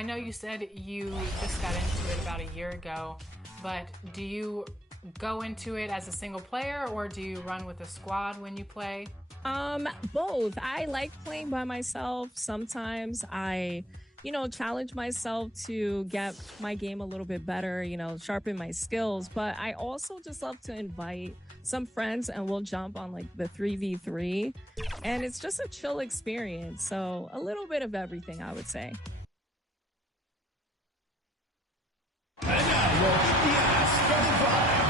I know you said you just got into it about a year ago, but do you go into it as a single player or do you run with a squad when you play? Both. I like playing by myself. Sometimes I, challenge myself to get my game a little bit better, sharpen my skills. But I also just love to invite some friends and we'll jump on like the 3v3. And it's just a chill experience. So a little bit of everything, I would say. And now your Indiana starting five.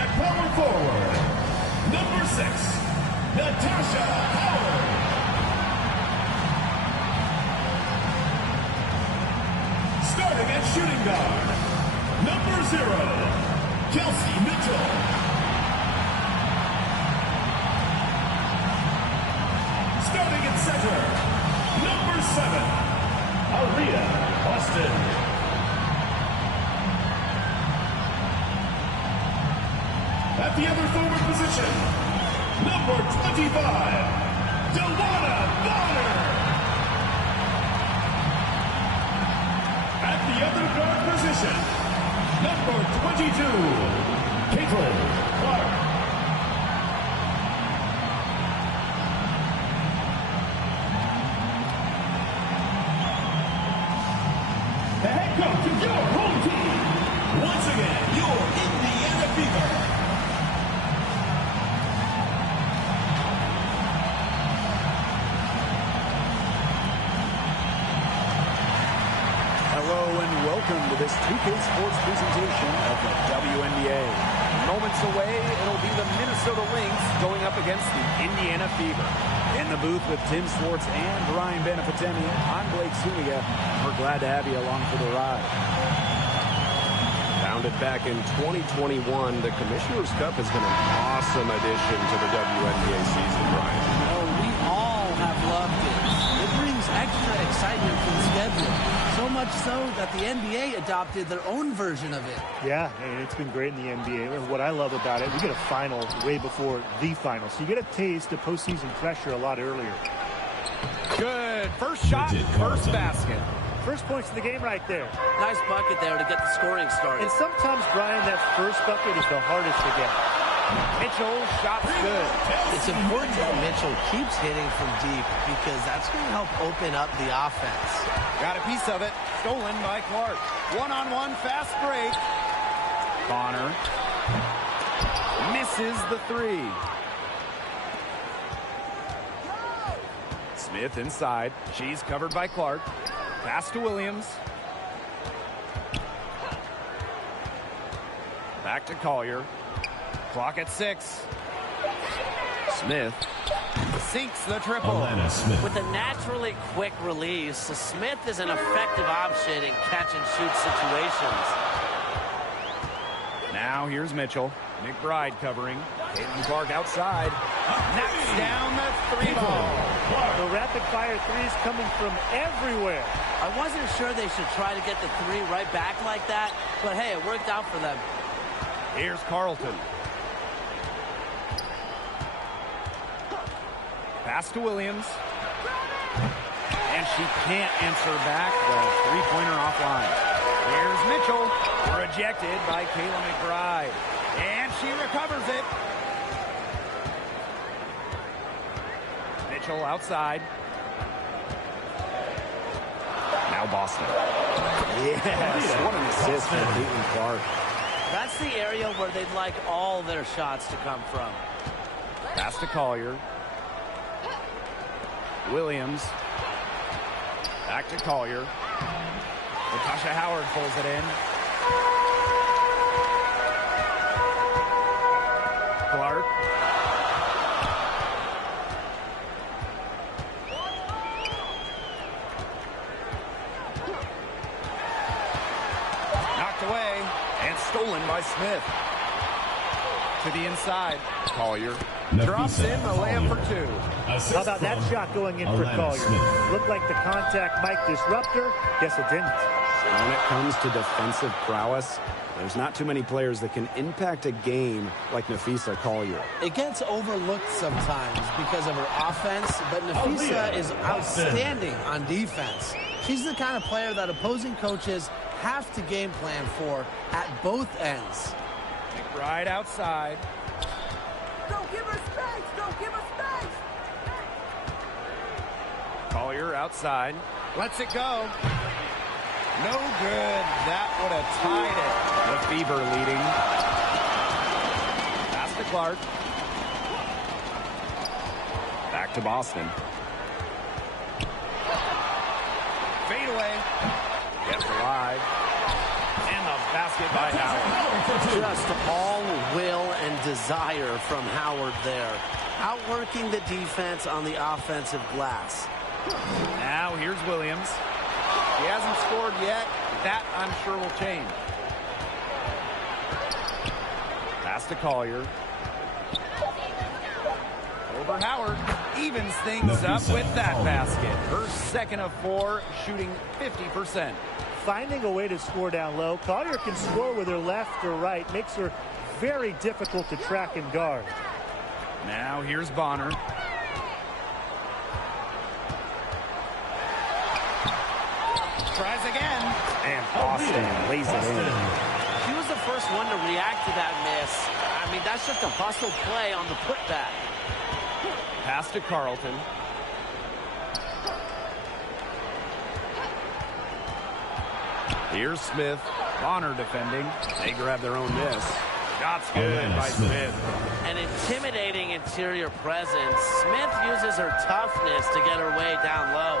At power forward, number 6, Natasha Howard. Starting at shooting guard, number 0, Kelsey Mitchell. Starting at center, number 7, Aria Austin. At the other forward position, number 25, Wnba. At the other guard position, number 22, Caitlin Clark. The head coach of your home team, once again, your Indiana Fever. Welcome to this 2K Sports presentation of the WNBA. Moments away, it'll be the Minnesota Lynx going up against the Indiana Fever. In the booth with Tim Swartz and Ryan Benefitemi, I'm Blake Zuniga. We're glad to have you along for the ride. Founded back in 2021, the Commissioner's Cup has been an awesome addition to the WNBA season, Ryan. Oh, we all have loved it. It brings extra excitement to the schedule. So much so that the NBA adopted their own version of it. Yeah, and it's been great in the NBA. And what I love about it, we get a final way before the final. So you get a taste of postseason pressure a lot earlier. Good. First shot, first basket. First points of the game right there. Nice bucket there to get the scoring started. And sometimes, Brian, that first bucket is the hardest to get. Mitchell, shot's good. It's important that Mitchell keeps hitting from deep because that's going to help open up the offense. Got a piece of it. Stolen by Clark. One-on-one fast break. Bonner misses the three. Smith inside. She's covered by Clark. Pass to Williams. Back to Collier. Clock at 6. Smith sinks the triple. With a naturally quick release, Smith is an effective option in catch-and-shoot situations. Now here's Mitchell. McBride covering. Caitlin Clark outside. Knocks down the 3 ball. The rapid-fire threes coming from everywhere. I wasn't sure they should try to get the 3 right back like that, but hey, it worked out for them. Here's Carlton. Pass to Williams. And she can't answer back the three-pointer offline. Here's Mitchell. Rejected by Kayla McBride. And she recovers it. Mitchell outside. Now Boston. Yes, what an assist from Caitlin Clark. That's the area where they'd like all their shots to come from. Pass to Collier. Williams. Back to Collier. Natasha Howard pulls it in. Clark. Knocked away and stolen by Smith. To the inside. Collier drops in the layup for 2. How about that shot going in for Collier? Looked like the contact might disrupt her. Guess it didn't. When it comes to defensive prowess, there's not too many players that can impact a game like Nafisa Collier. It gets overlooked sometimes because of her offense, but Nafisa is outstanding on defense. She's the kind of player that opposing coaches have to game plan for at both ends. Right outside. Don't give her space! Don't give her space! Collier outside. Lets it go. No good. That would have tied it. The Fever leading. Pass to Clark. Back to Boston. Fade away. Gets alive. And the basket by Howard. Just all will and desire from Howard there. Outworking the defense on the offensive glass. Now here's Williams. He hasn't scored yet. That, I'm sure, will change. Pass to Collier. Over Howard. Evens things up with that basket. Her second of 4, shooting 50%. Finding a way to score down low. Collier can score with her left or right. Makes her very difficult to track and guard. Now here's Bonner. Tries again. And Boston lays it in. She was the first one to react to that miss. I mean, that's just a hustle play on the putback. Pass to Carlton. Here's Smith. Bonner defending. They grab their own miss. Shot's good by Smith. An intimidating interior presence. Smith uses her toughness to get her way down low.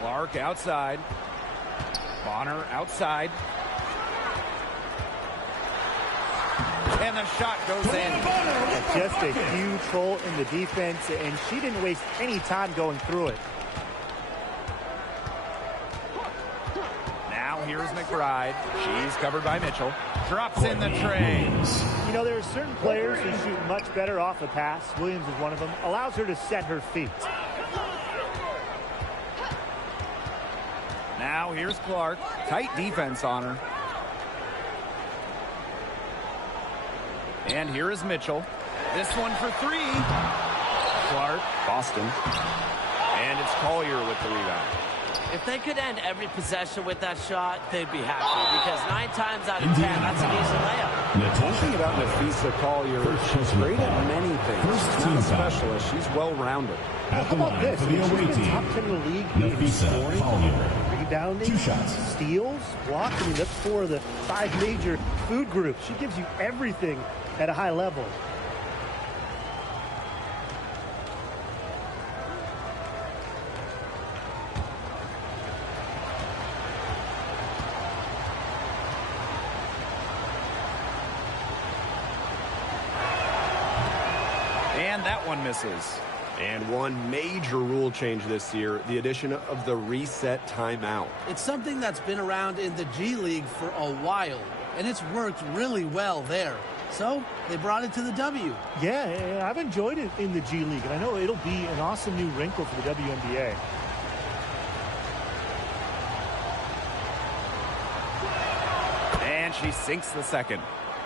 Clark outside. Bonner outside. And the shot goes in. Just a huge hole in the defense, and she didn't waste any time going through it. Now here's McBride. She's covered by Mitchell. Drops in the tray. You know, there are certain players who shoot much better off the pass. Williams is one of them. Allows her to set her feet. Now here's Clark. Tight defense on her. And here is Mitchell. This one for 3. Clark, Boston. And it's Collier with the rebound. If they could end every possession with that shot, they'd be happy. Because 9 times out of 10, that's an easy layup. One thing about Nafisa Collier, she's great at many things. She's not a specialist. She's well-rounded. How about this? She's been top 10 in the league in scoring, rebounding, 2 shots, steals, blocks. I mean, that's 4 of the 5 major food groups. She gives you everything at a high level. And that one misses. And one major rule change this year, the addition of the reset timeout. It's something that's been around in the G League for a while, and it's worked really well there. So they brought it to the W. Yeah, I've enjoyed it in the G League, and I know it'll be an awesome new wrinkle for the WNBA. And she sinks the second.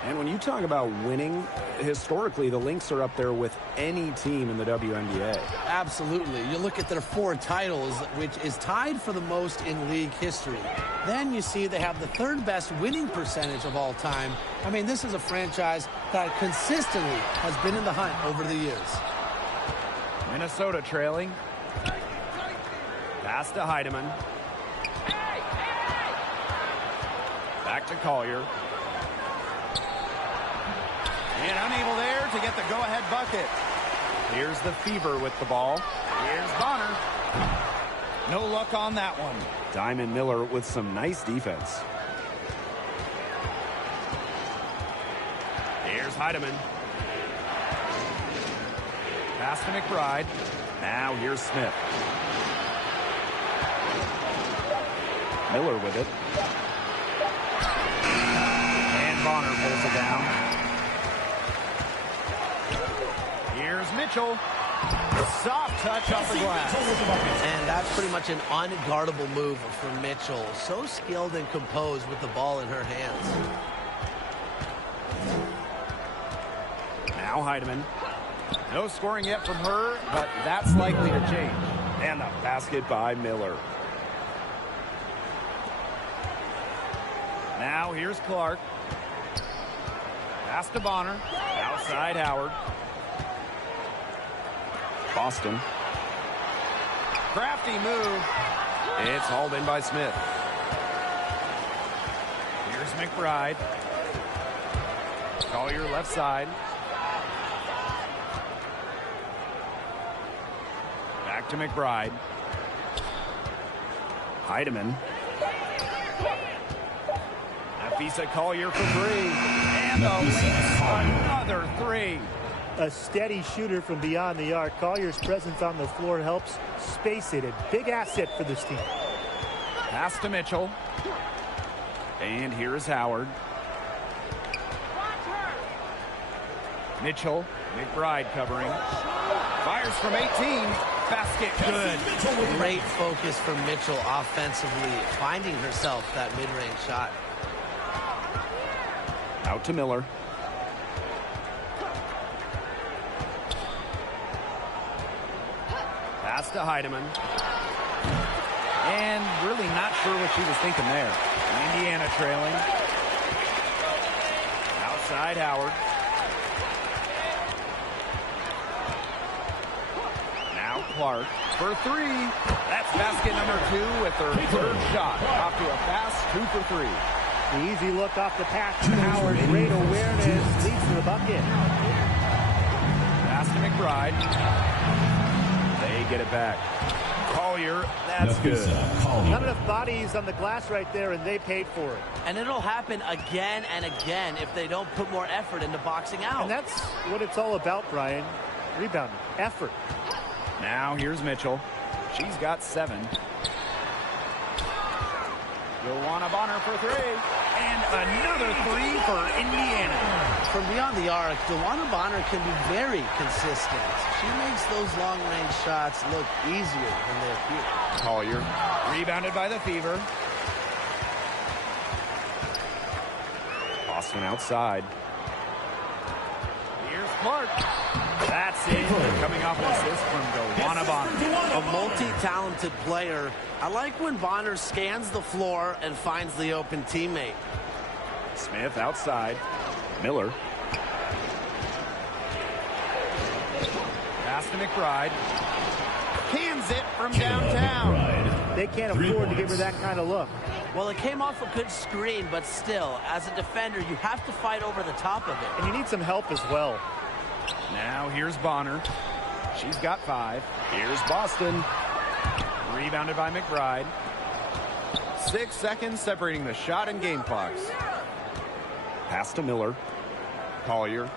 And when you talk about winning, historically, the Lynx are up there with any team in the WNBA. Absolutely. You look at their 4 titles, which is tied for the most in league history. Then you see they have the 3rd best winning percentage of all time. I mean, this is a franchise that consistently has been in the hunt over the years. Minnesota trailing. Pass to Heidemann. Back to Collier. And unable there to get the go-ahead bucket. Here's the Fever with the ball. Here's Bonner. No luck on that one. Diamond Miller with some nice defense. Here's Heidemann. Pass to McBride. Now here's Smith. Miller with it. And Bonner pulls it down. Here's Mitchell. soft touch off the glass. And that's pretty much an unguardable move for Mitchell. So skilled and composed with the ball in her hands. Now Heidemann. No scoring yet from her, but that's likely to change. And the basket by Miller. Now here's Clark. Pass to Bonner. Outside Howard. Boston. Crafty move. It's hauled in by Smith. Here's McBride. Collier left side. Back to McBride. Heidemann. Nafisa Collier for three. And the Lynx, another three. A steady shooter from beyond the arc. Collier's presence on the floor helps space it. A big asset for this team. Pass to Mitchell. And here's Howard. Mitchell. McBride covering. Fires from 18. Basket good. Great focus from Mitchell offensively, finding herself that mid-range shot. Out to Miller. Pass to Heidemann. And really not sure what she was thinking there. Indiana trailing. Outside Howard. Now Clark for three. That's basket number 2 with her third shot. Off to a fast 2 for 3. The easy look off the pass to Howard. Great awareness. Leads to the bucket. Pass to McBride. They get it back. Collier, that's good. Not enough bodies on the glass right there, and they paid for it. And it'll happen again and again if they don't put more effort into boxing out. And that's what it's all about, Brian. Rebounding. Effort. Now here's Mitchell. She's got 7. Joanna Bonner for 3. And another 3 for Indiana. From beyond the arc, Wnba Bonner can be very consistent. She makes those long-range shots look easier than they appear. Collier, rebounded by the Fever. Boston outside. Here's Clark. That's it. Coming off an assist from Joanna Bonner. A multi-talented player. I like when Bonner scans the floor and finds the open teammate. Smith outside. Miller. Pass to McBride. Cans it from downtown. They can't afford to give her that kind of look. Well, it came off a good screen, but still, as a defender, you have to fight over the top of it. And you need some help as well. Now here's Bonner. She's got 5. Here's Boston. Rebounded by McBride. 6 seconds separating the shot and game clocks. Pass to Miller. Collier.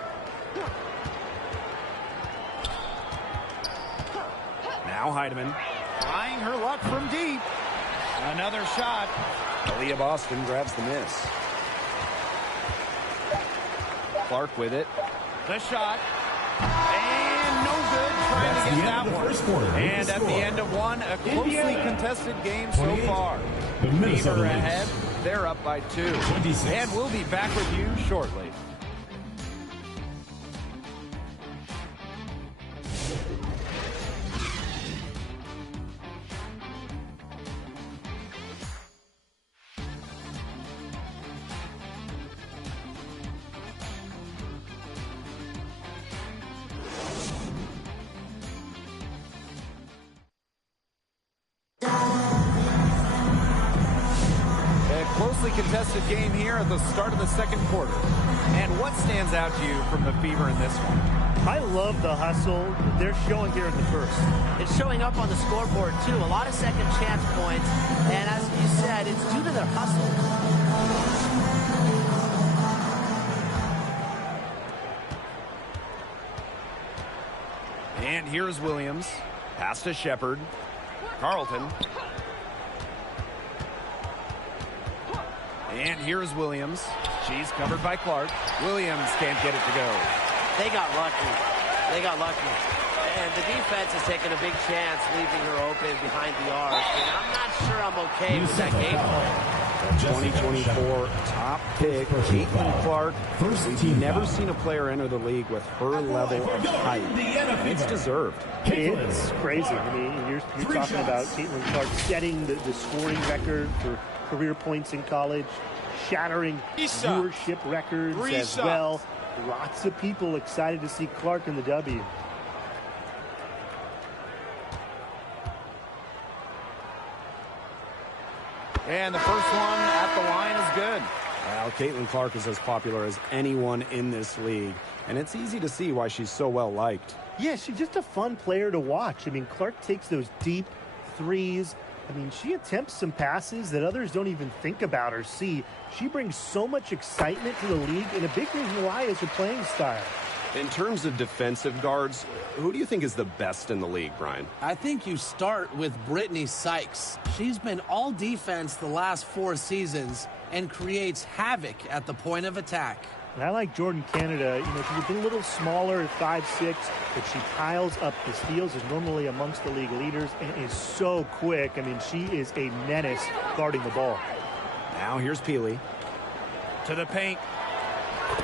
Now Heidemann. Trying her luck from deep. Another shot. Aaliyah Boston grabs the miss. Clark with it. The shot. And no good. Trying to get that one. And at the end of one, a closely contested game so far. Fever ahead. They're up by 2. And we'll be back with you shortly. Contested game here at the start of the second quarter. And what stands out to you from the Fever in this one? I love the hustle they're showing here in the first. It's showing up on the scoreboard, too. A lot of second chance points. And as you said, it's due to their hustle. And here's Williams. Pass to Shepard. Carlton. And here's Williams. She's covered by Clark. Williams can't get it to go. They got lucky. They got lucky. and the defense is taking a big chance leaving her open behind the arc. And I'm not sure I'm okay with that game plan. 2024 top pick, Caitlin Clark. We've never seen a player enter the league with her level of height. And it's deserved. It's crazy. I mean, you're talking about Caitlin Clark setting the scoring record for career points in college, shattering viewership records as well. Lots of people excited to see Clark in the W. And the first one at the line is good. Well, Caitlin Clark is as popular as anyone in this league, and it's easy to see why she's so well liked. Yeah, she's just a fun player to watch. I mean, Clark takes those deep threes. I mean, she attempts some passes that others don't even think about or see. She brings so much excitement to the league, and a big reason why is her playing style. In terms of defensive guards, who do you think is the best in the league, Brian? I think you start with Brittany Sykes. She's been all defense the last 4 seasons and creates havoc at the point of attack. And I like Jordan Canada. You know, she's a little smaller at 5'6", but she piles up the steals, is normally amongst the league leaders, and is so quick. I mean, she is a menace guarding the ball. Now here's Peely. To the paint.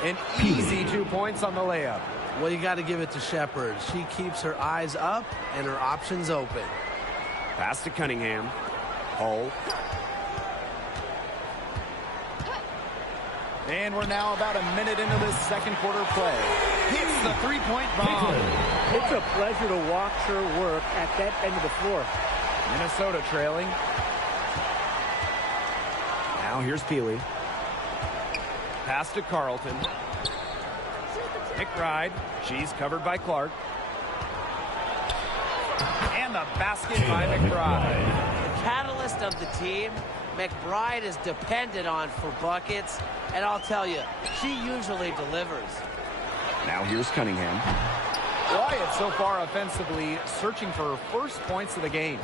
An easy 2 points on the layup. Well, you got to give it to Shepard. She keeps her eyes up and her options open. Pass to Cunningham. Hull. And we're now about a minute into this second quarter play. Hits the three-point bomb. It's a pleasure to watch her work at that end of the floor. Minnesota trailing. Now here's Peely. Pass to Carlton. McBride. She's covered by Clark. And the basket by McBride. The catalyst of the team, McBride is dependent on for buckets, and I'll tell you, she usually delivers. Now here's Cunningham. Wyatt so far offensively searching for her first points of the game.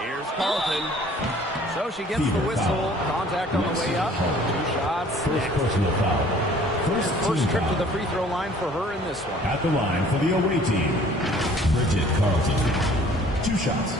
Here's Carlton. So she gets the whistle. Contact on the way up. 2 shots. Personal foul. First trip to the free throw line for her in this one. At the line for the away team, Bridget Carlton. 2 shots.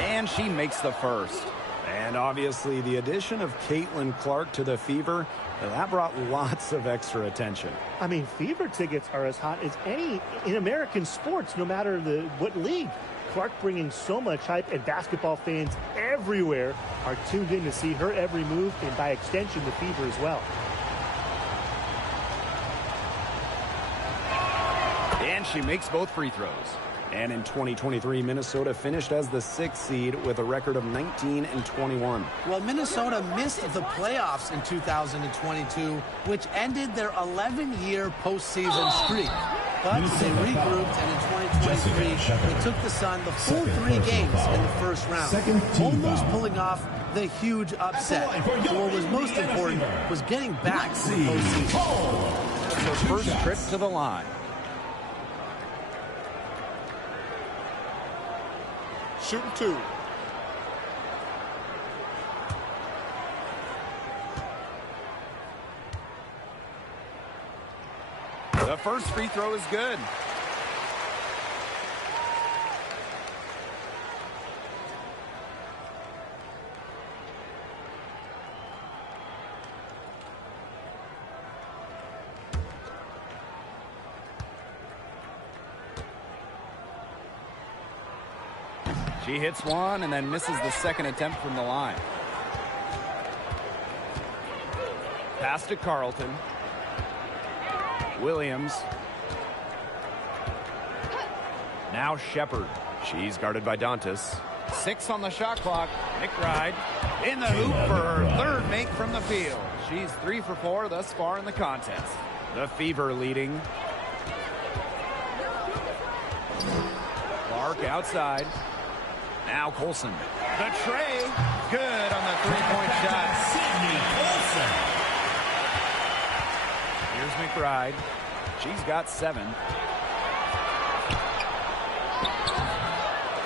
And she makes the first. And obviously the addition of Caitlin Clark to the Fever, that brought lots of extra attention. I mean, Fever tickets are as hot as any in American sports, no matter what league. Clark bringing so much hype, and basketball fans everywhere are tuned in to see her every move, and by extension, the Fever as well. And she makes both free throws. And in 2023, Minnesota finished as the 6th seed with a record of 19-21. Well, Minnesota missed the playoffs in 2022, which ended their 11-year postseason streak. But they regrouped, and in 2023, they took the Sun the full 3 games in the first round, almost pulling off the huge upset. But what was most important was getting back to the postseason. It's her first trip to the line. Shooting 2. The first free throw is good. She hits one and then misses the second attempt from the line. Pass to Carlton. Williams. Now Shepard. She's guarded by Dantas. 6 on the shot clock. McBride in the hoop for her third make from the field. She's 3 for 4 thus far in the contest. The Fever leading. Clark outside. Now Colson. The tray. Good on the 3-point shot. Here's McBride. She's got 7.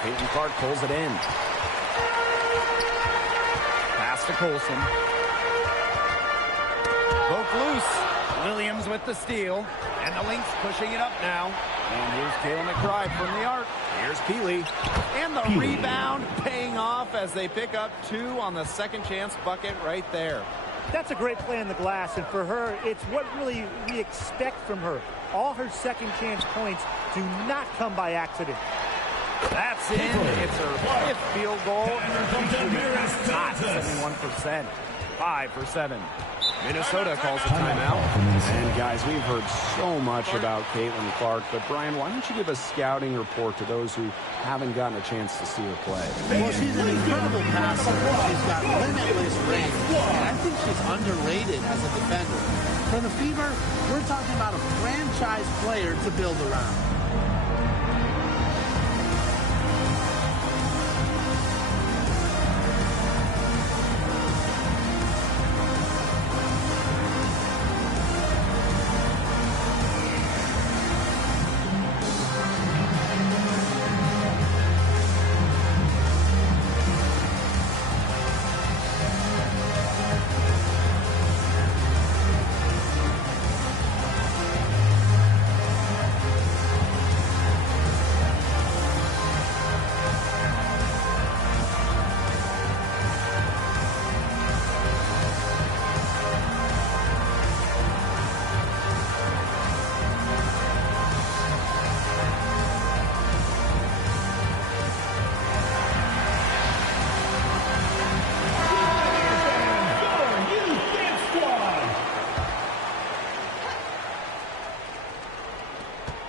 Caitlin Clark pulls it in. Pass to Colson. Poke loose. Williams with the steal. And the Lynx pushing it up now. And here's Kayla McBride from the arc. Here's Peely. And the rebound paying off as they pick up 2 on the second chance bucket right there. That's a great play on the glass, and for her, it's what really we expect from her. All her second chance points do not come by accident. That's in. It's her 5th field goal. Hot 71%. 5 for 7. Minnesota calls a timeout. And guys, we've heard so much about Caitlin Clark, but Brian, why don't you give a scouting report to those who haven't gotten a chance to see her play? Well, she's an incredible passer. She's got limitless range, and I think she's underrated as a defender. For the Fever, we're talking about a franchise player to build around.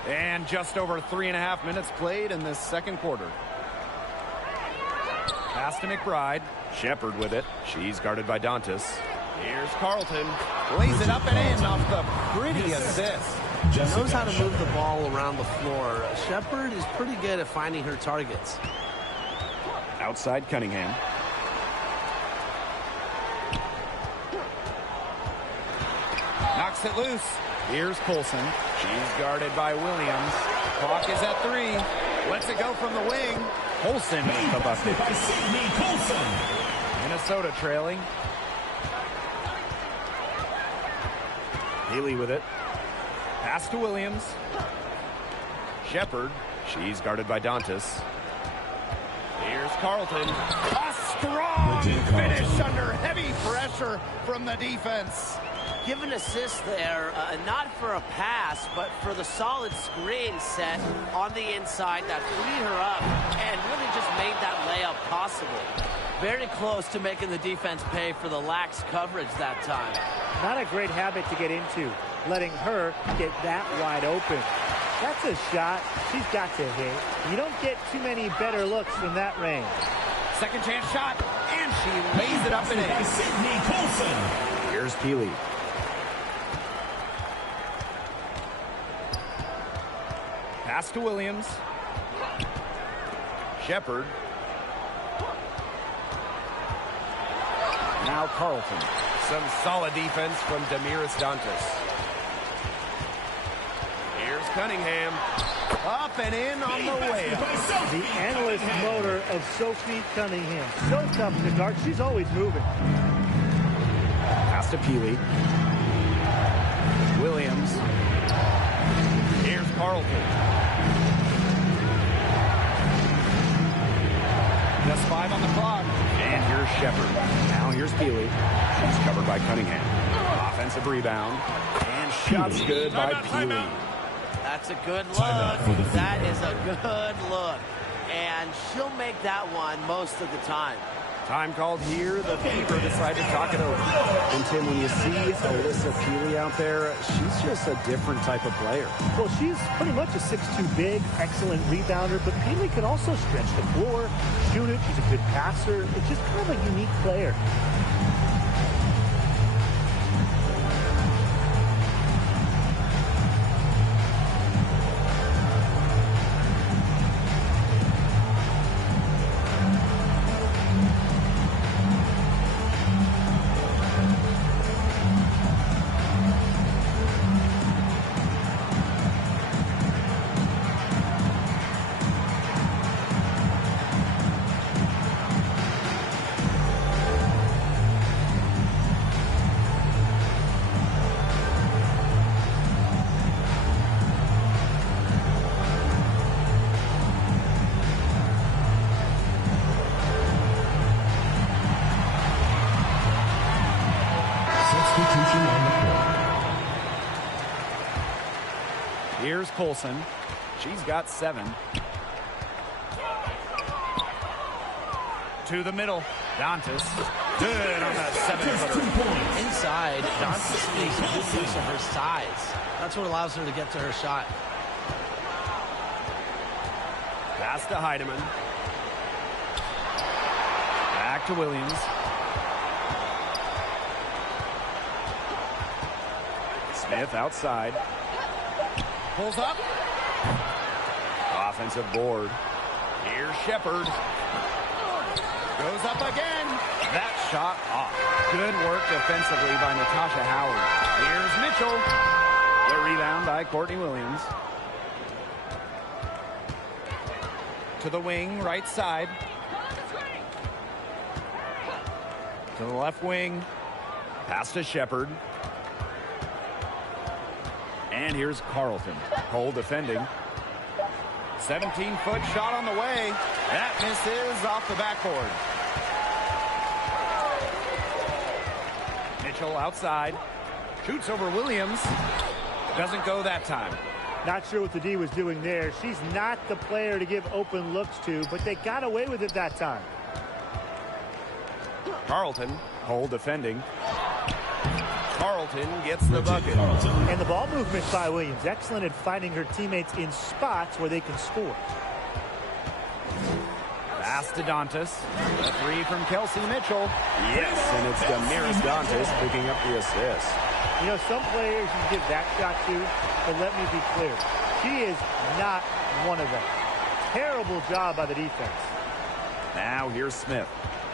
And just over 3.5 minutes played in this second quarter. Pass to McBride. Shepard with it. She's guarded by Dantas. Here's Carlton. Lays it up and in off the pretty assist. She knows how to move the ball around the floor. Shepard is pretty good at finding her targets. Outside Cunningham. Knocks it loose. Here's Colson. She's guarded by Williams. Clock is at 3. Lets it go from the wing. Colson with the bucket. Minnesota trailing. Haley with it. Pass to Williams. Shepard. She's guarded by Dantas. Here's Carlton. A strong finish under heavy pressure from the defense. Give an assist there, not for a pass, but for the solid screen set on the inside that freed her up and really just made that layup possible. Very close to making the defense pay for the lax coverage that time. Not a great habit to get into, letting her get that wide open. That's a shot she's got to hit. You don't get too many better looks from that range. Second chance shot, and she lays it up and in. Here's Peely. Pass to Williams. Shepard. Now Carlton. Some solid defense from Damiris Dantas. Here's Cunningham. Up and in on the way up. The endless motor of Sophie Cunningham. So tough to guard. She's always moving. Pass to Peely. Williams. Here's Carlton. Just 5 on the clock. And here's Shepard. Now here's Peely. She's covered by Cunningham. Offensive rebound. And shots good by Peely. That's a good look. That is a good look. And she'll make that one most of the time. Time called here. The Fever decide to talk it over. And Tim, when you see Alyssa Peely out there, she's just a different type of player. Well, she's pretty much a 6'2" big, excellent rebounder, but Peely can also stretch the floor, shoot it. She's a good passer. It's just kind of a unique player. Here's Colson. She's got 7. To the middle. Dantas. Good on that 7-footer. Inside, Dantas makes a good use of her size. That's what allows her to get to her shot. Pass to Heidemann. Back to Williams. Smith outside. Pulls up. Offensive board. Here's Shepard. Goes up again. That shot off. Good work defensively by Natasha Howard. Here's Mitchell. The rebound by Courtney Williams. To the wing, right side. To the left wing. Pass to Shepard. And here's Carlton. Cole defending. 17-foot shot on the way. That misses off the backboard. Mitchell outside. Shoots over Williams. Doesn't go that time. Not sure what the D was doing there. She's not the player to give open looks to, but they got away with it that time. Carlton. Cole defending. Carlton gets the bucket. And the ball movement by Williams. Excellent at finding her teammates in spots where they can score. Pass to Dantas. A 3 from Kelsey Mitchell. Yes, and it's Damaris Dantas picking up the assist. You know, some players you give that shot to, but let me be clear. She is not one of them. Terrible job by the defense. Now here's Smith.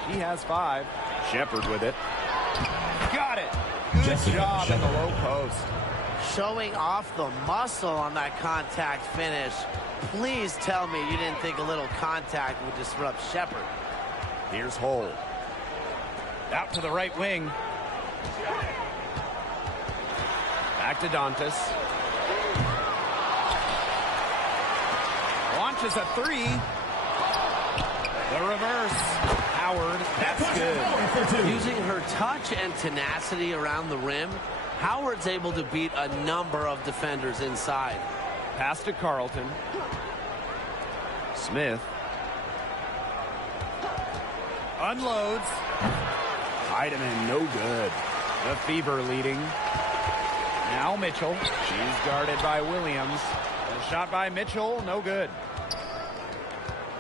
She has 5. Shepard with it. Got it. Good job in the low post. Showing off the muscle on that contact finish. Please tell me you didn't think a little contact would disrupt Shepard. Here's Hull. Out to the right wing. Back to Dantas. Launches a 3. The reverse. Howard, that's good. Using her touch and tenacity around the rim, Howard's able to beat a number of defenders inside. Pass to Carlton. Smith. Unloads. Heidemann, no good. The Fever leading. Now Mitchell. She's guarded by Williams. The shot by Mitchell, no good.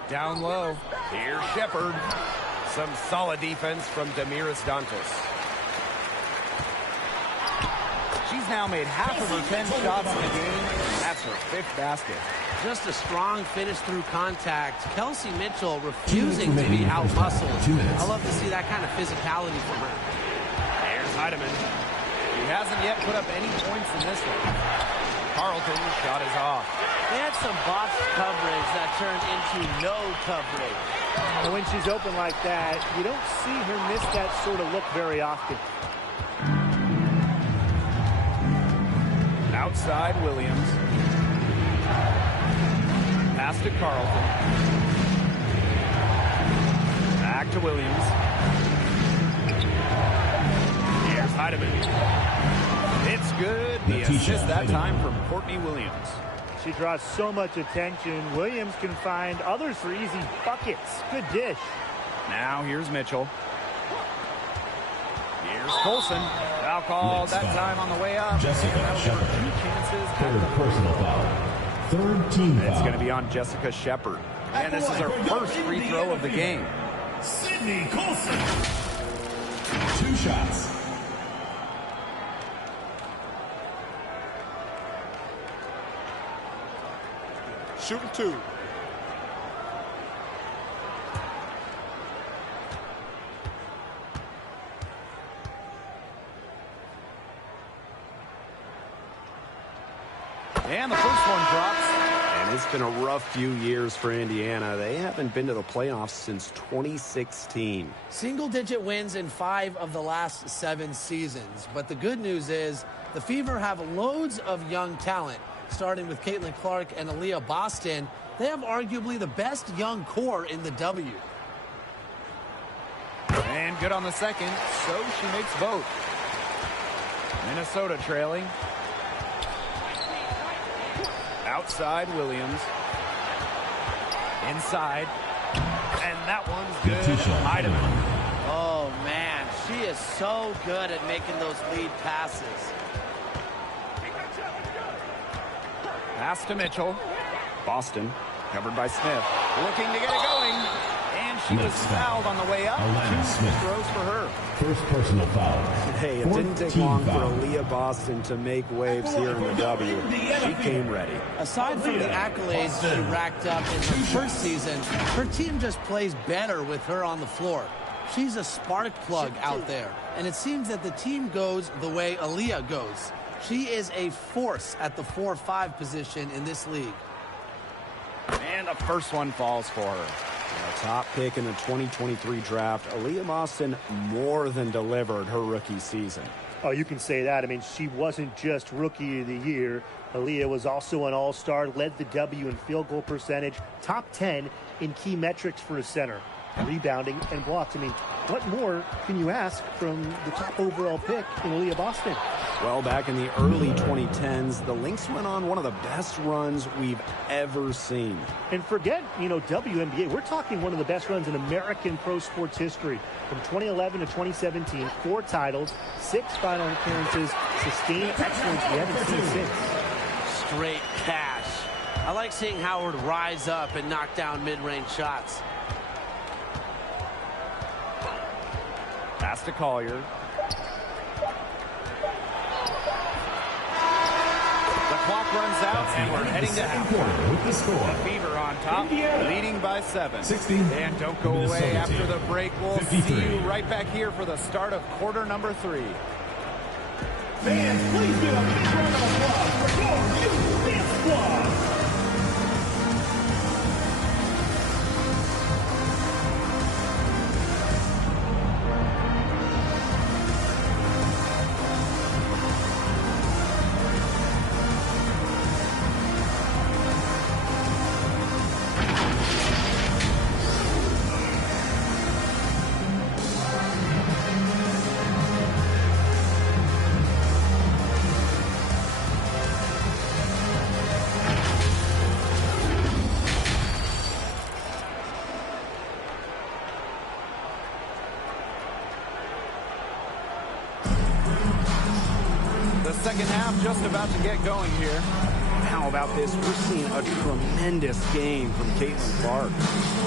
Down low. Here's Shepard. Some solid defense from Damaris Dantas. She's now made half of her 10 shots in the game. That's her 5th basket. Just a strong finish through contact. Kelsey Mitchell refusing to be out-muscled. I love to see that kind of physicality from her. There's Heidemann. He hasn't yet put up any points in this one. Carlton's shot is off. They had some box coverage that turned into no coverage. And when she's open like that, you don't see her miss that sort of look very often. Outside Williams. Pass to Carlton. Back to Williams. Here's Heidemann. It's good. The assist that time from Courtney Williams. She draws so much attention. Williams can find others for easy buckets. Good dish. Now here's Mitchell. Here's Colson. Foul called that time on the way up. Jessica Shepard. 2 chances. Third personal foul. Third team foul. It's going to be on Jessica Shepard. And this is her first free throw of the game. Sydney Colson. 2 shots. Shooting 2. And the first one drops. And it's been a rough few years for Indiana. They haven't been to the playoffs since 2016. Single-digit wins in 5 of the last 7 seasons. But the good news is the Fever have loads of young talent. Starting with Caitlin Clark and Aaliyah Boston, they have arguably the best young core in the W. And good on the second, so she makes both. Minnesota trailing. Outside Williams. Inside. And that one's good. Heidemann. Oh, man. She is so good at making those lead passes. Pass to Mitchell. Boston, covered by Smith. Looking to get it going. And she was fouled on the way up. 2 throws for her. First personal foul. Hey, it didn't take long for Aaliyah Boston to make waves here in the W. She came ready. Aside from the accolades she racked up in her first season, her team just plays better with her on the floor. She's a spark plug out there, and it seems that the team goes the way Aaliyah goes. She is a force at the 4-5 position in this league. And the first one falls for her. A top pick in the 2023 draft, Aaliyah Boston more than delivered her rookie season. Oh, you can say that. I mean, she wasn't just Rookie of the Year. Aaliyah was also an all-star, led the W in field goal percentage, top 10 in key metrics for a center, rebounding and blocks. I mean, what more can you ask from the top overall pick in Aaliyah Boston? Well, back in the early 2010s, the Lynx went on one of the best runs we've ever seen. And forget, WNBA, we're talking one of the best runs in American pro sports history. From 2011 to 2017, 4 titles, 6 final appearances, sustained excellence we haven't seen since. Straight cash. I like seeing Howard rise up and knock down mid-range shots. Pass to Collier. Clock runs out, and we're heading to half. With the score. Fever on top, leading by 7. 60. And don't go away after the break. We'll 53. see you right back here for the start of quarter number 3. Fans, please give a big round of applause for your Dance Squad. Second half just about to get going here. How about this? We're seeing a tremendous game from Caitlin Clark.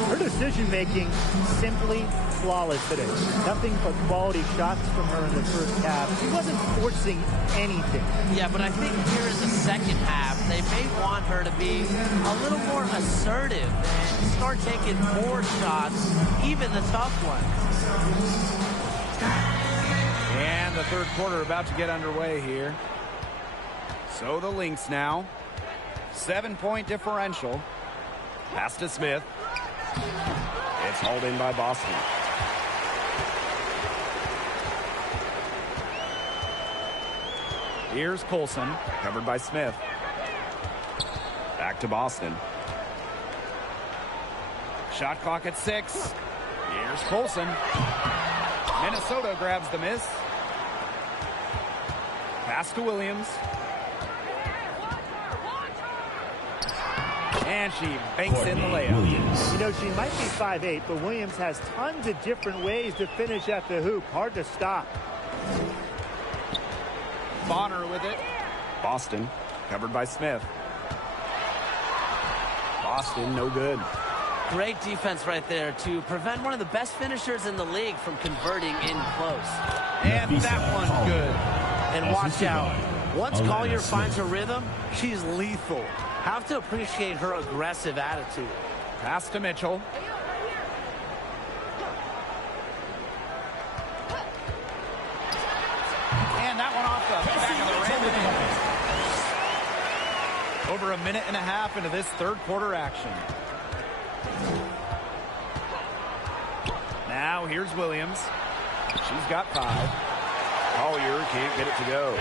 Her decision-making simply flawless today. Nothing but quality shots from her in the first half. She wasn't forcing anything. Yeah, but I think here in the second half, they may want her to be a little more assertive and start taking more shots, even the tough ones. And the third quarter about to get underway here. So the Lynx now. 7-point differential. Pass to Smith. It's hauled in by Boston. Here's Colson, Covered by Smith. Back to Boston. shot clock at 6. Here's Colson. Minnesota grabs the miss. Pass to Williams. And she banks in the layup. You know, she might be 5'8", but Williams has tons of different ways to finish at the hoop. Hard to stop. Bonner with it. Boston, covered by Smith. Boston, no good. Great defense right there to prevent one of the best finishers in the league from converting in close. And that one's good. And watch out. Once Collier finds her rhythm, she's lethal. Have to appreciate her aggressive attitude. Pass to Mitchell. And that one off the back of the rim. Over a minute and a half into this third quarter action. Now here's Williams. She's got 5. Collier can't get it to go.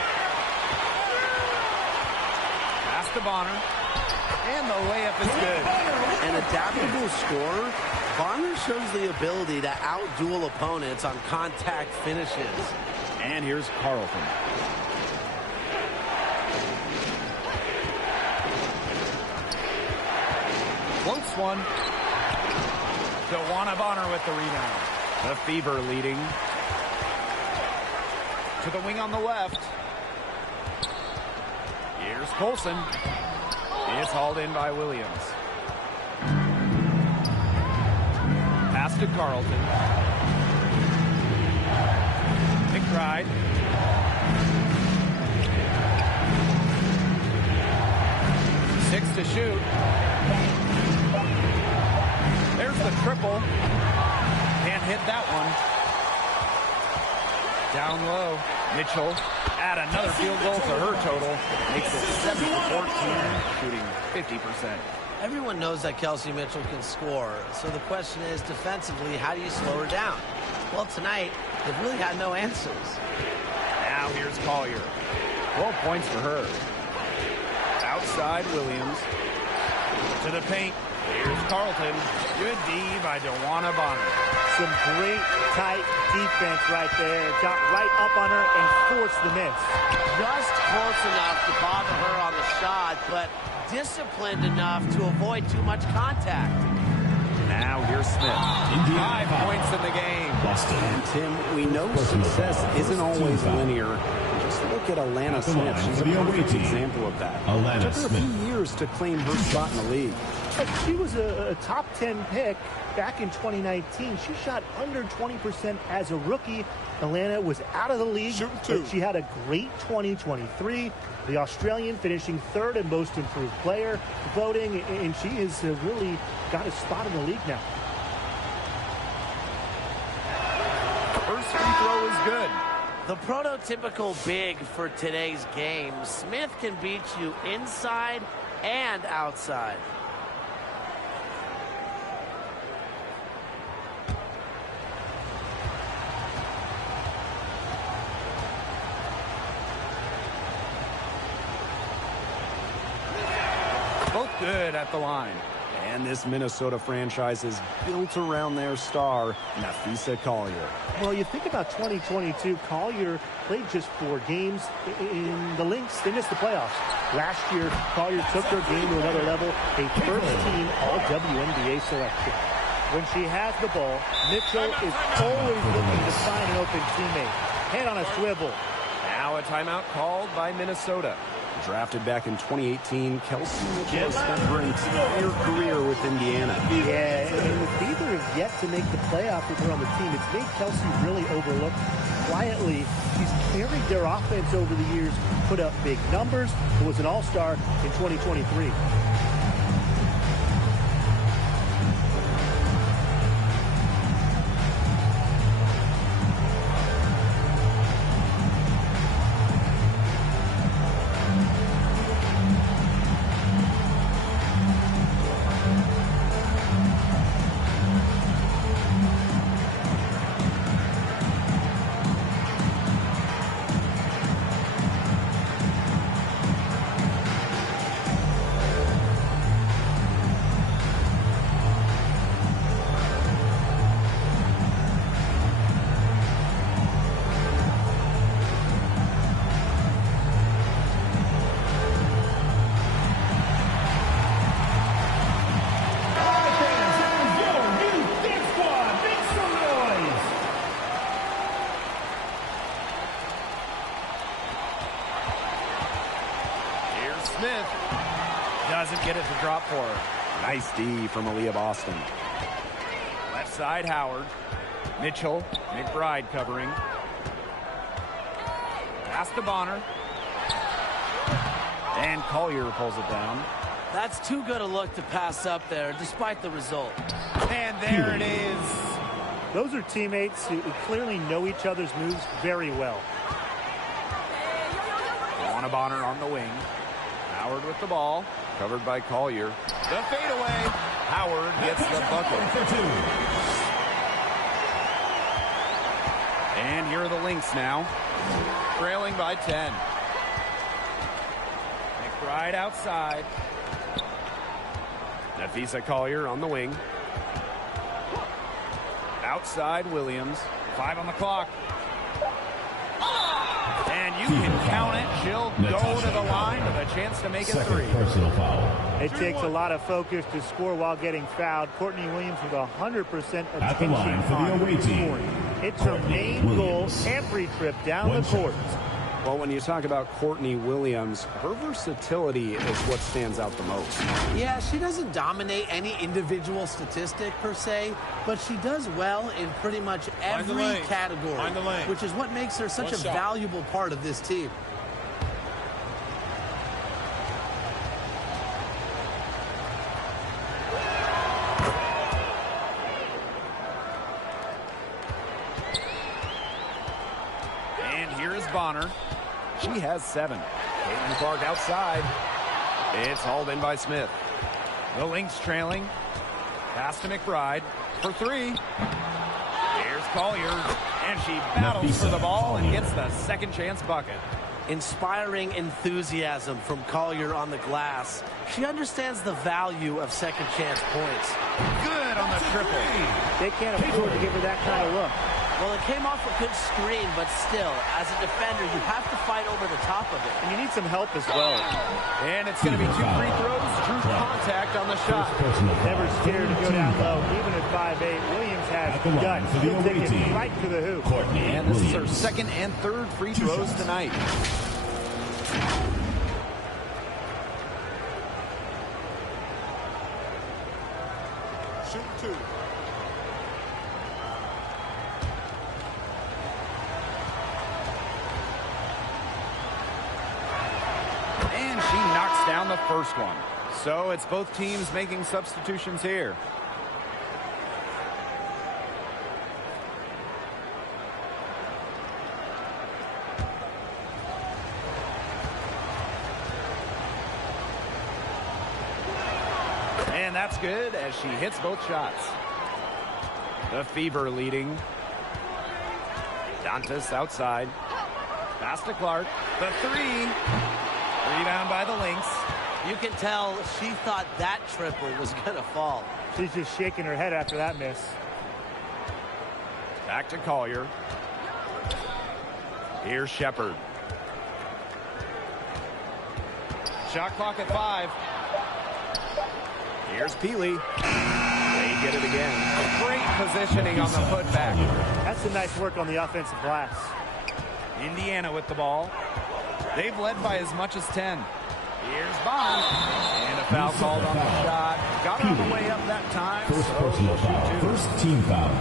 Pass to Bonner. And the layup is good. An adaptable scorer, Bonner shows the ability to outduel opponents on contact finishes. And here's Carlton. one. Wnba with the rebound. The Fever leading. To the wing on the left. Here's Colson. It's hauled in by Williams. Pass to Carlton. McBride. Six to shoot. There's the triple. Can't hit that one. Down low. Mitchell add another field goal to her total. Makes it 7-14, shooting 50%. Everyone knows that Kelsey Mitchell can score. So the question is, defensively, how do you slow her down? Well, tonight, they've really had no answers. Now here's Collier. 12 points for her. Outside Williams. To the paint. Here's Carlton. Good D by Wnba. Some great, tight defense right there. Got right up on her and forced the miss. Just close enough to bother her on the shot, but disciplined enough to avoid too much contact. Now here's Smith. 5 points in the game. And Tim, we know success isn't always linear. Just look at Alana Smith. She's a perfect example of that. It took her a few years to claim her spot in the league. But she was a top 10 pick back in 2019. She shot under 20% as a rookie. Alana was out of the league, but she had a great 2023. The Australian finishing third in most improved player voting, and she has really got a spot in the league now. First free throw is good. The prototypical big for today's game. Smith can beat you inside and outside. Both good at the line. And this Minnesota franchise is built around their star, Napheesa Collier. Well, you think about 2022, Collier played just 4 games. In the Lynx, they missed the playoffs. Last year, Collier took her game to another level, a first-team All-WNBA selection. When she has the ball, Mitchell is always looking to find an open teammate. Head on a swivel. Now a timeout called by Minnesota. Drafted back in 2018, Kelsey Mitchell has spent her entire career with Indiana. Yeah, and the Fever have yet to make the playoff with her on the team. It's made Kelsey really overlooked. Quietly, she's carried their offense over the years, put up big numbers, and was an all-star in 2023. Smith doesn't get it to drop for her. Nice D from Aaliyah Boston. Left side, Howard. Mitchell, McBride covering. Pass to Bonner. And Collier pulls it down. That's too good a look to pass up there, despite the result. And there it is. Those are teammates who clearly know each other's moves very well. Bonner on the wing. Howard with the ball. Covered by Collier. The fadeaway. Howard gets the bucket. And here are the Lynx now. Trailing by 10. McBride outside. Napheesa Collier on the wing. Outside Williams. 5 on the clock. And And you can count it. She'll go to the line with a chance to make it 3. Personal foul. It takes a lot of focus to score while getting fouled. Courtney Williams with 100% At the line attention for the on away team. scoring. It's her main goal every trip down the court. Well, when you talk about Courtney Williams, her versatility is what stands out the most. Yeah, she doesn't dominate any individual statistic per se, but she does well in pretty much every category, which is what makes her such a valuable part of this team. And here is Bonner. She has 7. Caitlin Clark outside. It's hauled in by Smith. The Lynx trailing. Pass to McBride for 3. Here's Collier. And she battles for the ball and gets the second chance bucket. Inspiring enthusiasm from Collier on the glass. She understands the value of second chance points. Good on the triple. They can't afford to give her that kind of look. Well, it came off a good screen, but still, as a defender, you have to fight over the top of it. And you need some help as well. And it's going to be 2 free throws. True contact on the shot. Never scared to go down low, even at 5'8". Williams has guts. She'll take it right to the hoop. And this is her second and third free throws tonight. Shoot 2. And she knocks down the first one. So it's both teams making substitutions here. And that's good as she hits both shots. The Fever leading. Dantas outside. Pass to Clark. The 3. Rebound by the Lynx. You can tell she thought that triple was going to fall. She's just shaking her head after that miss. Back to Collier. Here's Shepard. Shot clock at 5. Here's Peely. They get it again. Great positioning on the putback. That's some nice work on the offensive glass. Indiana with the ball. They've led by as much as 10. Here's Bonner. And a foul called on the shot. Got on the way up that time. First personal foul. First team foul.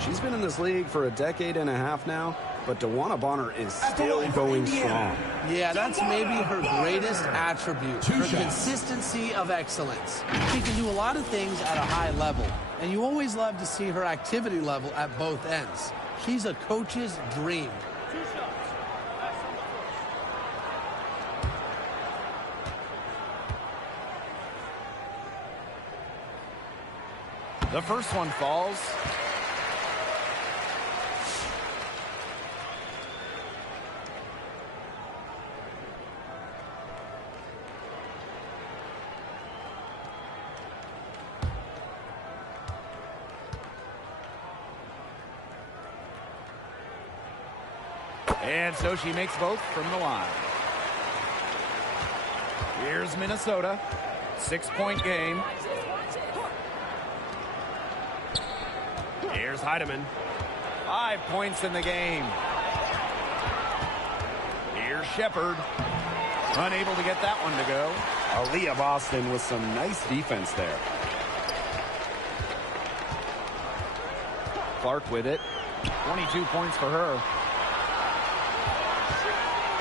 She's been in this league for a decade and a half now, but Wnba Bonner is still going strong. Yeah, that's maybe her greatest attribute, her consistency of excellence. She can do a lot of things at a high level, and you always love to see her activity level at both ends. She's a coach's dream. The first one falls. And so she makes both from the line. Here's Minnesota. 6-point game. Here's Heidemann. 5 points in the game. Here's Shepard. Unable to get that one to go. Aaliyah Boston with some nice defense there. Clark with it. 22 points for her.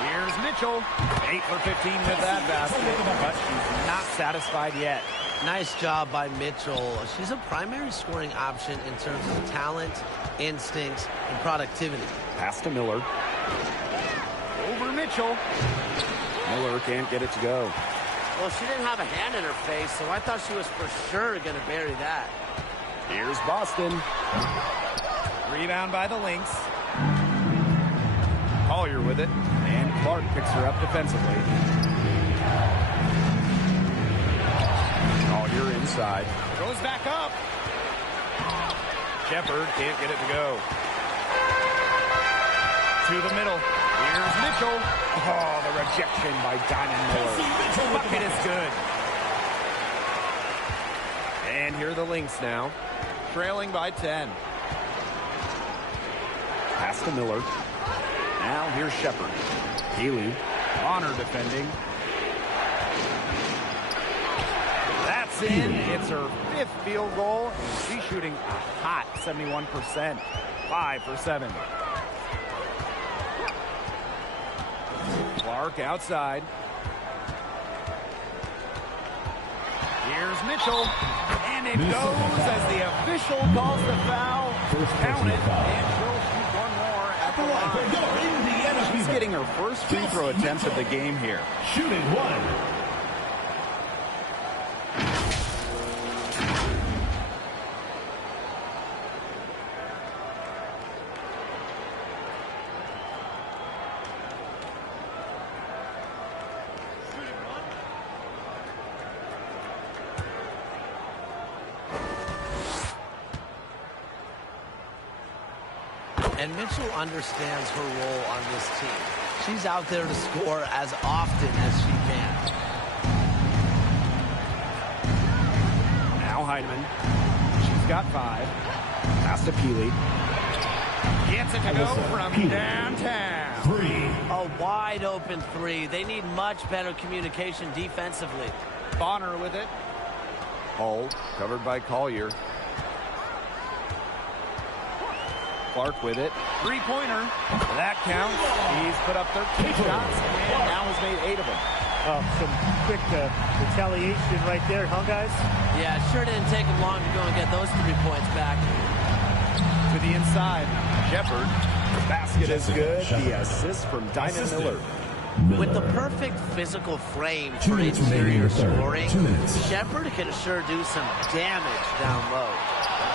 Here's Mitchell. 8 for 15 with that basket, but she's not satisfied yet. Nice job by Mitchell. She's a primary scoring option in terms of talent, instincts, and productivity. Pass to Miller. Over Mitchell. Miller can't get it to go. Well, she didn't have a hand in her face, so I thought she was for sure going to bury that. Here's Boston. Rebound by the Lynx. Collier with it, and Clark picks her up defensively. Collier inside. Goes back up. Shepard can't get it to go. To the middle. Here's Mitchell. Oh, the rejection by Diamond Miller. Bucket is good. And here are the Lynx now, trailing by 10. Pass to Miller. Now here's Shepard. Healy. Bonner defending. That's in. It's her 5th field goal. She's shooting a hot 71%. 5 for 7. Clark outside. Here's Mitchell. And it goes as the official calls the foul. Count it. And she'll shoot one more at the line. She's getting her first free throw attempt of the game here. Shooting one. And Mitchell understands her role on this team. She's out there to score as often as she can. Now Heidemann. She's got 5. Pass to Peely. Gets it to go from downtown. 3. A wide open 3. They need much better communication defensively. Bonner with it. Hull covered by Collier. Clark with it. 3-pointer. That counts. He's put up 13 shots and now has made 8 of them. Some quick retaliation right there, huh, guys? Yeah, it sure didn't take him long to go and get those 3 points back. To the inside. Shepard. The basket is good. The assist from Diamond Miller. With the perfect physical frame for interior scoring, Shepard can sure do some damage down low.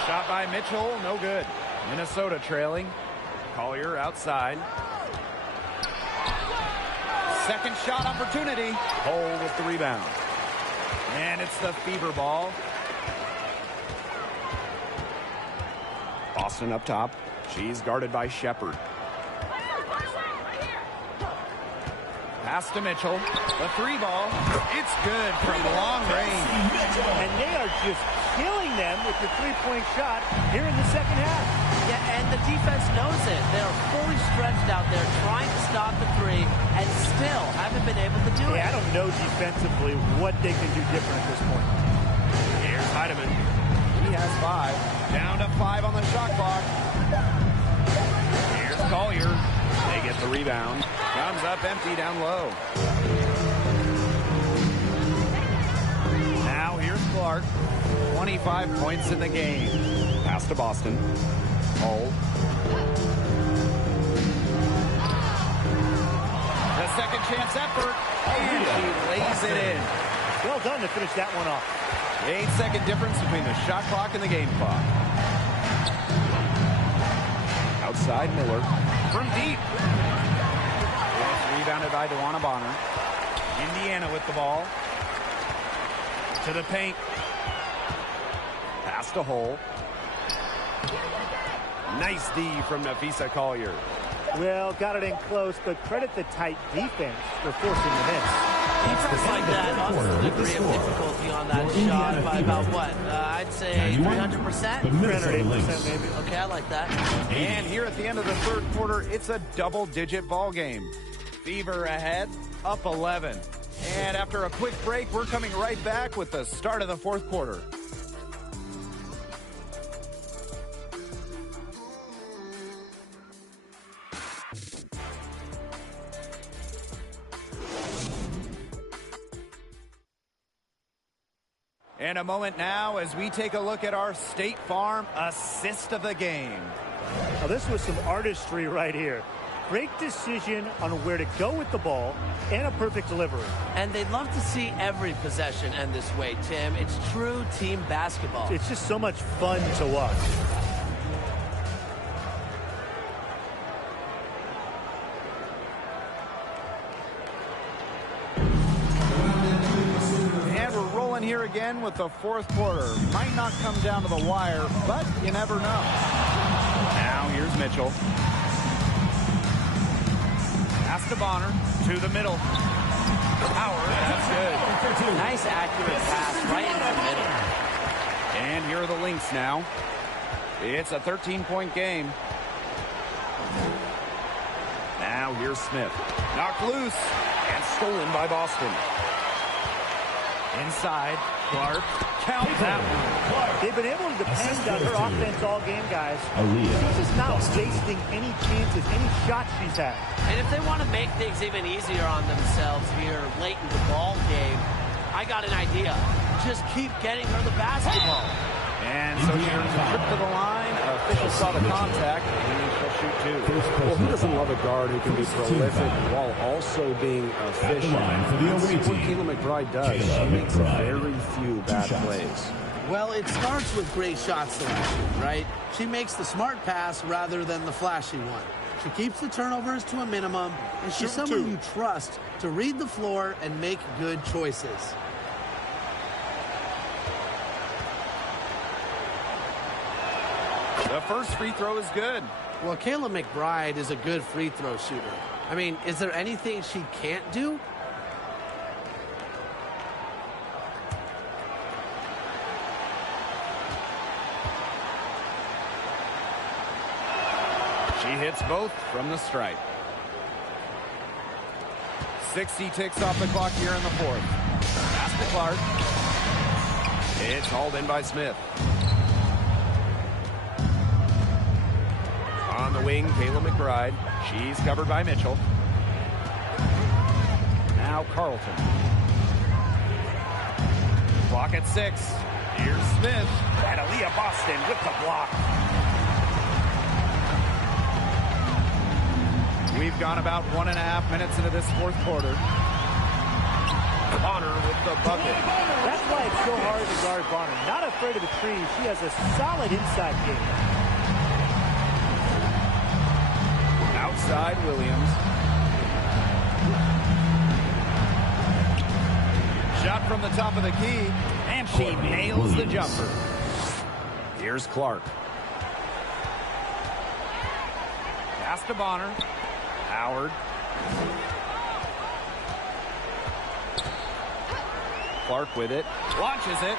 Shot by Mitchell, no good. Minnesota trailing. Collier outside. Second shot opportunity. Hull with the rebound. And it's the Fever ball. Boston up top. She's guarded by Shepard. Pass to Mitchell. The 3 ball. It's good from long range. And they are just killing them with the 3-point shot here in the second half. Yeah, and the defense knows it. They're fully stretched out there trying to stop the 3 and still haven't been able to do it. I don't know defensively what they can do different at this point. Here's Heidemann. He has 5. Down to 5 on the shot clock. Here's Collier. They get the rebound. Comes up empty down low. Now here's Clark. 25 points in the game. Pass to Boston. Hull. The second chance effort. And she lays it in. Well done to finish that one off. 8-second difference between the shot clock and the game clock. Outside Miller. From deep. It's rebounded by Wnba. Indiana with the ball. To the paint. Pass to Hull. Nice D from Nafisa Collier. Well, got it in close, but credit the tight defense for forcing the miss. Defense like that ups the degree of difficulty on that shot by about what? I'd say 300%? 308% maybe. Okay, I like that. And here at the end of the third quarter, it's a double-digit ball game. Fever ahead, up 11. And after a quick break, we're coming right back with the start of the fourth quarter. And a moment now as we take a look at our State Farm assist of the game. Now, this was some artistry right here. Great decision on where to go with the ball and a perfect delivery. And they'd love to see every possession end this way, Tim. It's true team basketball. It's just so much fun to watch. Here again with the fourth quarter. Might not come down to the wire, but you never know. Now here's Mitchell. Pass to Bonner. To the middle. Howard. That's good. Nice accurate pass right in the middle. And here are the Lynx now. It's a 13-point game. Now here's Smith. Knocked loose and stolen by Boston. Inside, Clark. Count that one. They've been able to depend on her offense all game, guys. She's just not wasting any chances, any shots she's had. And if they want to make things even easier on themselves here late in the ball game, I got an idea. Just keep getting her the basketball. And so she earns a trip to the line. Officials saw the contact, and she'll shoot two. Well, who doesn't love a guard who can be prolific while also being efficient? That's what Kayla McBride does. She makes very few bad plays. Well, it starts with great shot selection, right? She makes the smart pass rather than the flashy one. She keeps the turnovers to a minimum, and she's someone you trust to read the floor and make good choices. The first free throw is good. Well, Kayla McBride is a good free throw shooter. I mean, is there anything she can't do? She hits both from the stripe. 60 ticks off the clock here in the fourth. Pass to Clark. It's hauled in by Smith. On the wing, Kayla McBride. She's covered by Mitchell. Now Carlton. Clock at 6. Here's Smith. And Aaliyah Boston with the block. We've gone about 1.5 minutes into this fourth quarter. Bonner with the bucket. That's why it's so hard to guard Bonner. Not afraid of the trees. She has a solid inside game. Outside Williams. Shot from the top of the key. And she nails the jumper. Here's Clark. Pass to Bonner. Howard. Clark with it. Launches it.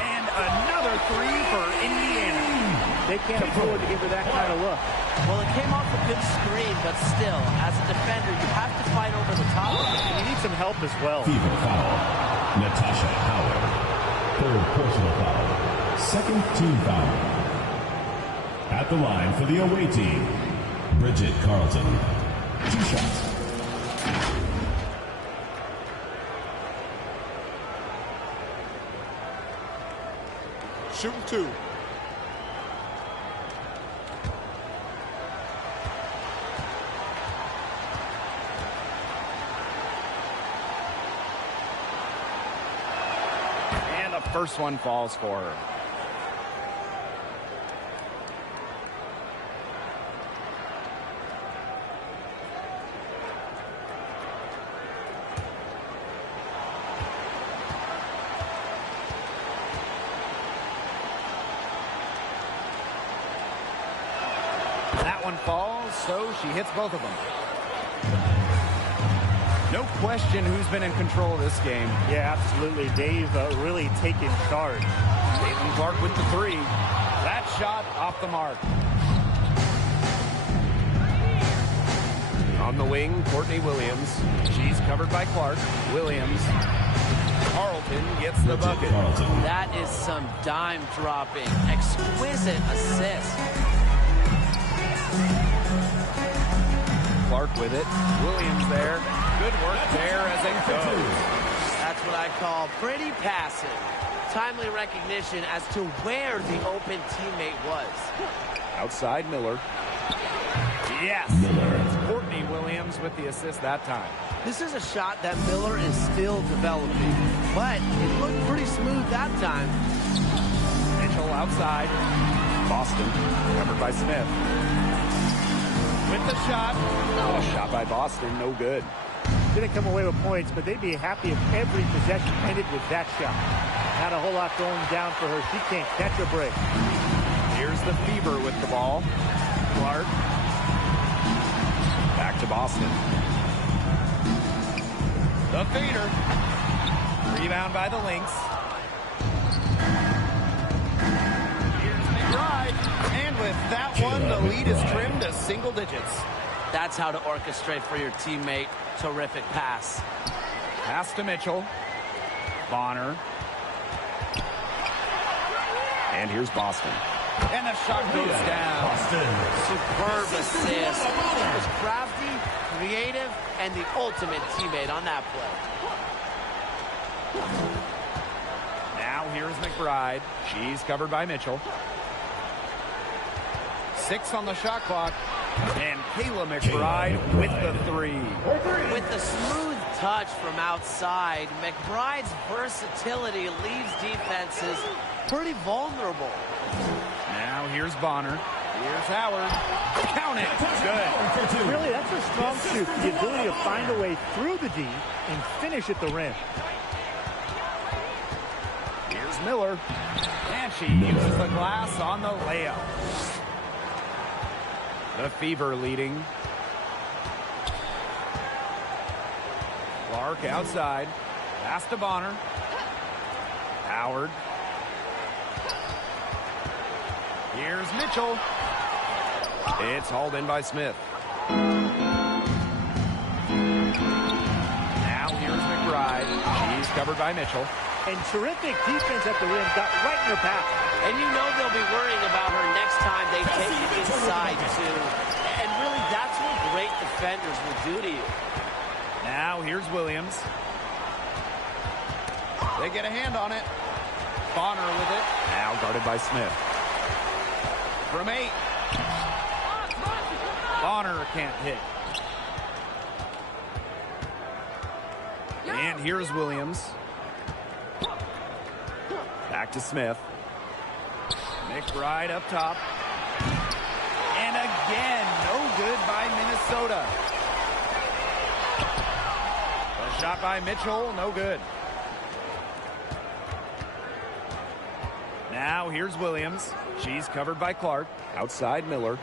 And another three for Indiana. They can't afford to give her that kind of look. Well, it came off a good screen, but still, as a defender, you have to fight over the top of it. And you need some help as well. Fever foul. Natasha Howard. Third personal foul. Second team foul. At the line for the away team, Bridget Carlton. 2 shots. Shooting 2. And the first one falls for her. That one falls, so she hits both of them. No question who's been in control of this game. Yeah, absolutely. They've really taken charge. Caitlin Clark with the 3. That shot off the mark. On the wing, Courtney Williams. She's covered by Clark. Williams. Carlton gets the bucket. That is some dime dropping. Exquisite assist. Clark with it. Williams there. Good work there as it goes. That's what I call pretty passive. Timely recognition as to where the open teammate was. Outside Miller. Yes. It's Courtney Williams with the assist that time. This is a shot that Miller is still developing, but it looked pretty smooth that time. Mitchell outside. Boston covered by Smith. With the shot. Oh, shot by Boston, no good. Didn't come away with points, but they'd be happy if every possession ended with that shot. Not a whole lot going down for her. She can't catch a break. Here's the Fever with the ball. Clark. Back to Boston. The feeder. Rebound by the Lynx. Here's McBride. And with that one, the lead is trimmed to single digits. That's how to orchestrate for your teammate. Terrific pass. Pass to Mitchell. Bonner. And here's Boston. And the shot goes down. Boston. Superb assist. He was crafty, creative, and the ultimate teammate on that play. Now here's McBride. She's covered by Mitchell. 6 on the shot clock. And Kayla McBride with the 3. With the smooth touch from outside, McBride's versatility leaves defenses pretty vulnerable. Now here's Bonner. Here's Howard. Count it. Good. Really, that's a strong suit. The ability to find a way through the D and finish at the rim. Here's Miller. And she uses the glass on the layup. The Fever leading. Clark outside. Pass to Bonner. Howard. Here's Mitchell. It's hauled in by Smith. Now here's McBride. She's covered by Mitchell. And terrific defense at the rim. Got right in her path. And you know they'll be worrying about her next time they take it inside, too. And really, that's what great defenders will do to you. Now here's Williams. They get a hand on it. Bonner with it. Now guarded by Smith. From 8. Bonner can't hit. And here's Williams. Back to Smith. McBride up top. And again, no good by Minnesota. A shot by Mitchell, no good. Now here's Williams. She's covered by Clark. Outside Miller.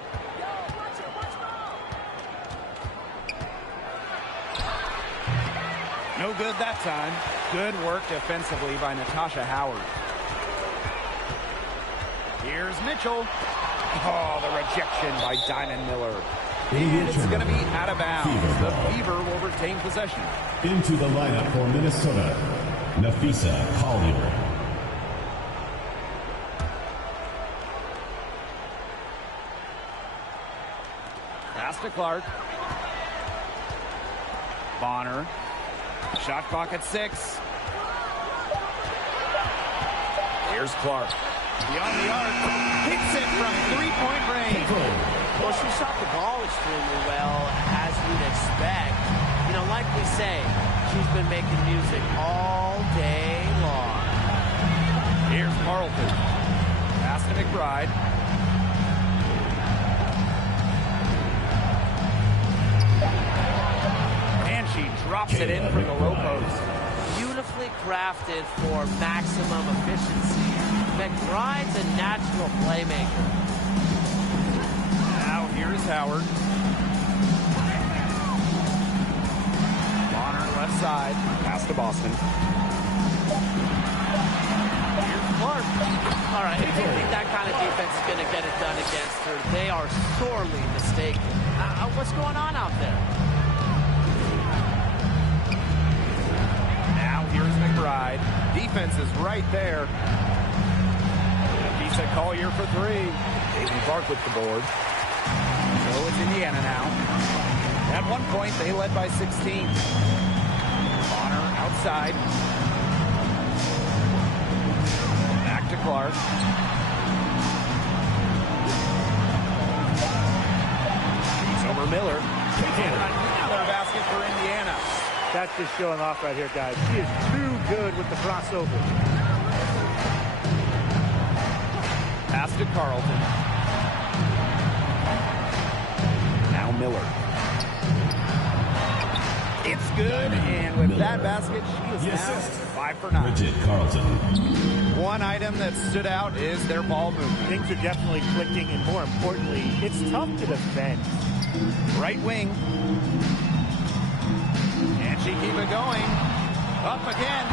No good that time. Good work defensively by Natasha Howard. Here's Mitchell. Oh, the rejection by Diamond Miller. And it's going to be out of bounds. The Fever will retain possession. Into the lineup for Minnesota, Nafisa Collier. Pass to Clark. Bonner. Shot clock at 6. Here's Clark. Beyond the arc. Hits it from 3-point range. Well, she shot the ball extremely well, as you'd expect. You know, like we say, she's been making music all day long. Here's Carlton. Pass to McBride. And she drops it in from the low post. Beautifully crafted for maximum efficiency. McBride's a natural playmaker. Now here's Howard. Bonner left side. Pass to Boston. Here's Clark. All right, if you think that kind of defense is going to get it done against her, they are sorely mistaken. What's going on out there? Now here's McBride. Defense is right there. Lisa Collier for 3. Aiden Clark with the board. So it's Indiana now. At one point, they led by 16. Bonner outside. Back to Clark. He's over Miller. And another basket for Indiana. That's just showing off right here, guys. She is too good with the crossover. Pass to Carlton. Now Miller. It's good, and with Miller. that basket, she is now 5 for 9. Bridget Carlton. One item that stood out is their ball movement. Things are definitely clicking, and more importantly, it's tough to defend. Right wing. And she keep it going. Up again.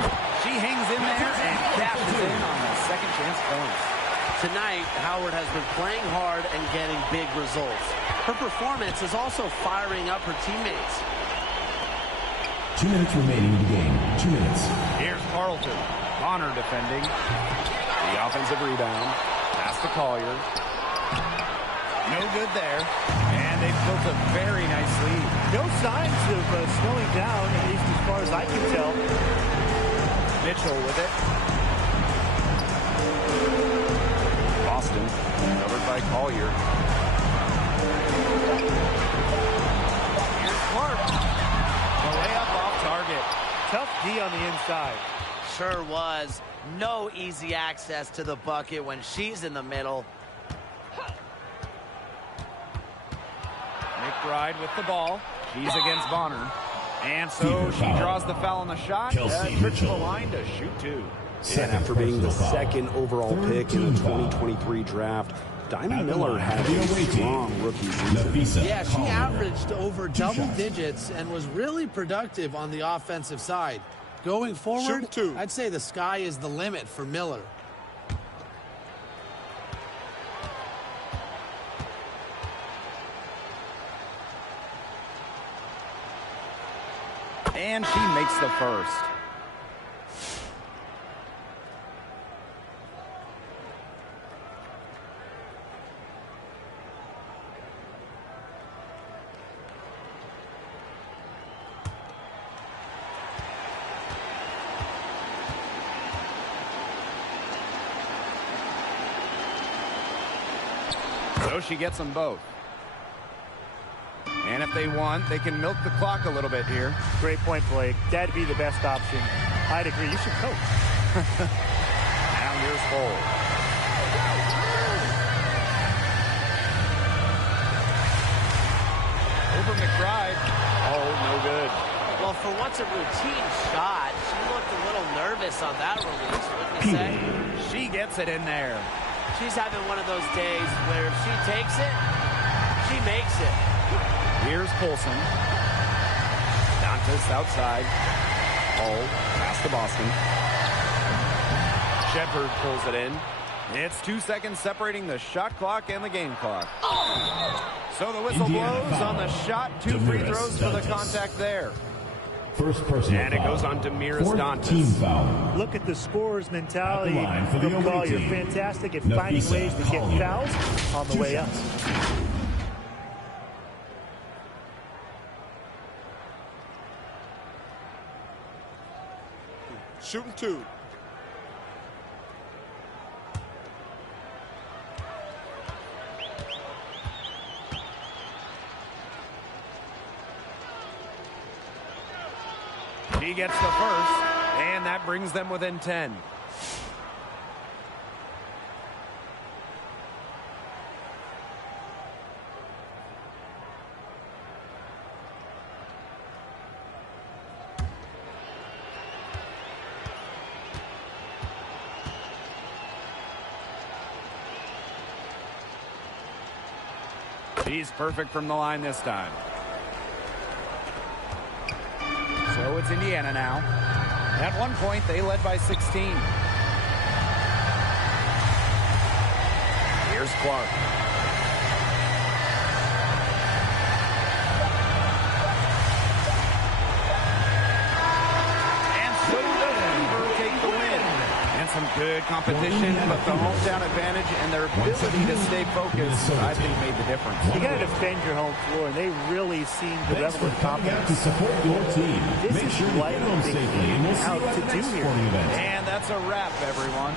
She hangs in there and cashes in on the second chance points. Tonight, Howard has been playing hard and getting big results. Her performance is also firing up her teammates. 2 minutes remaining in the game. 2 minutes. Here's Carlton. Bonner defending. The offensive rebound. Pass to Collier. No good there. And they've built a very nice lead. No signs of slowing down, at least as far as I can tell. Mitchell with it. Boston, covered by Collier. Here's Clark. The layup off target. Tough D on the inside. Sure was. No easy access to the bucket when she's in the middle. McBride with the ball. She's against Bonner. And so she draws the foul on the shot. Kelsey Mitchell. The line to shoot two. And after being the second overall pick in the 2023 draft, Diamond Miller had a strong rookie season. Yeah, she averaged over double digits and was really productive on the offensive side. Going forward, I'd say the sky is the limit for Miller. And she makes the first. So she gets them both. And if they want, they can milk the clock a little bit here. Great point, Blake. That'd be the best option. I'd agree. You should coach. Now here's Cole. Over McBride. Oh, no good. Well, for what's a routine shot, she looked a little nervous on that release, wouldn't you say? She gets it in there. She's having one of those days where if she takes it, she makes it. Here's Colson. Dantas outside. Oh, pass to Boston. Shepard pulls it in. It's 2 seconds separating the shot clock and the game clock. So the whistle blows on the shot. 2 free throws for the contact there. First personal and it goes on to Damiris Dantas. Team foul. Look at the scorer's mentality. For the Collier, fantastic at finding ways to get fouls on the way up. Shooting two. He gets the first, and that brings them within 10. He's perfect from the line this time. So it's Indiana now. At one point, they led by 16. Here's Clark. And so does Weaver take the win. And some good competition, but the hometown advantage and their ability to stay focused, I think, made the difference. You got to defend your home floor, and they really seem to revel in confidence. To support your team. This Make is sure to what get home they safely, and we'll see out you at to the do next here. sporting event. And that's a wrap, everyone.